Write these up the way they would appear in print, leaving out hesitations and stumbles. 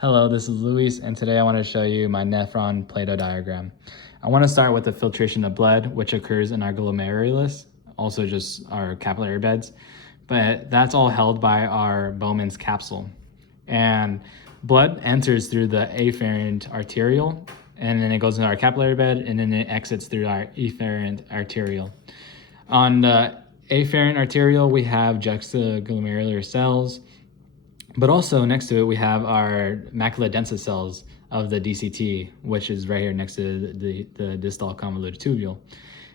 Hello, this is Luis, and today I want to show you my nephron playdough diagram. I want to start with the filtration of blood, which occurs in our glomerulus, also just our capillary beds, but that's all held by our Bowman's capsule. And blood enters through the afferent arteriole, and then it goes into our capillary bed, and then it exits through our efferent arteriole. On the afferent arteriole, we have juxtaglomerular cells, but also next to it, we have our macula densa cells of the DCT, which is right here next to the distal convoluted tubule.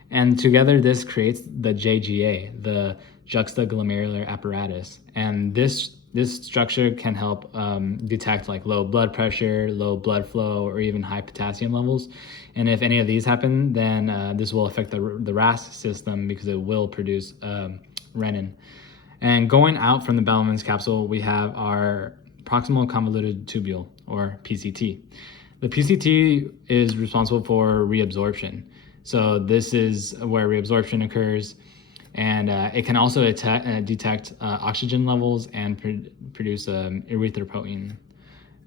And together, this creates the JGA, the juxtaglomerular apparatus. And this structure can help detect like low blood pressure, low blood flow, or even high potassium levels. And if any of these happen, then this will affect the RAS system because it will produce renin. And going out from the Bowman's capsule, we have our proximal convoluted tubule, or PCT. The PCT is responsible for reabsorption. So this is where reabsorption occurs, and it can also detect oxygen levels and produce erythropoietin.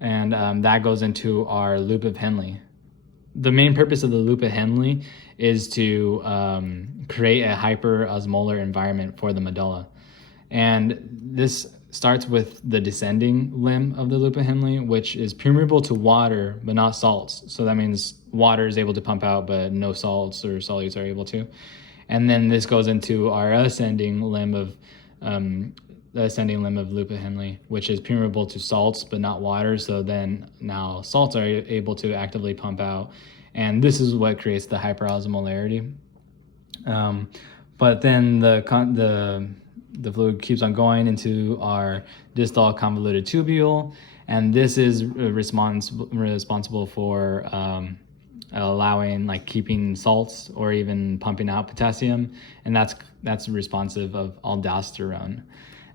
And that goes into our loop of Henle. The main purpose of the loop of Henle is to create a hyperosmolar environment for the medulla. And this starts with the descending limb of the loop of Henle, which is permeable to water, but not salts. So that means water is able to pump out, but no salts or solutes are able to. And then this goes into our ascending limb of loop of Henle, which is permeable to salts, but not water. So then now salts are able to actively pump out. And this is what creates the hyperosmolarity. But then the fluid keeps on going into our distal convoluted tubule, and this is responsible for allowing, like, keeping salts or even pumping out potassium, and that's responsive of aldosterone.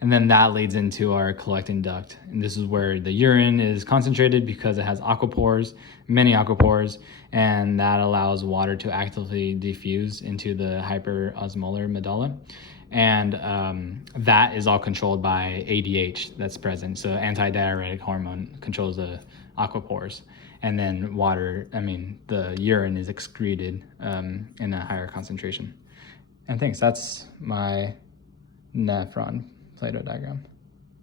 And then that leads into our collecting duct, and this is where the urine is concentrated because it has aquapores, many aquapores, and that allows water to actively diffuse into the hyperosmolar medulla. And that is all controlled by ADH that's present. So antidiuretic hormone controls the aquapores. And then the urine is excreted in a higher concentration. And thanks, that's my nephron playdough diagram.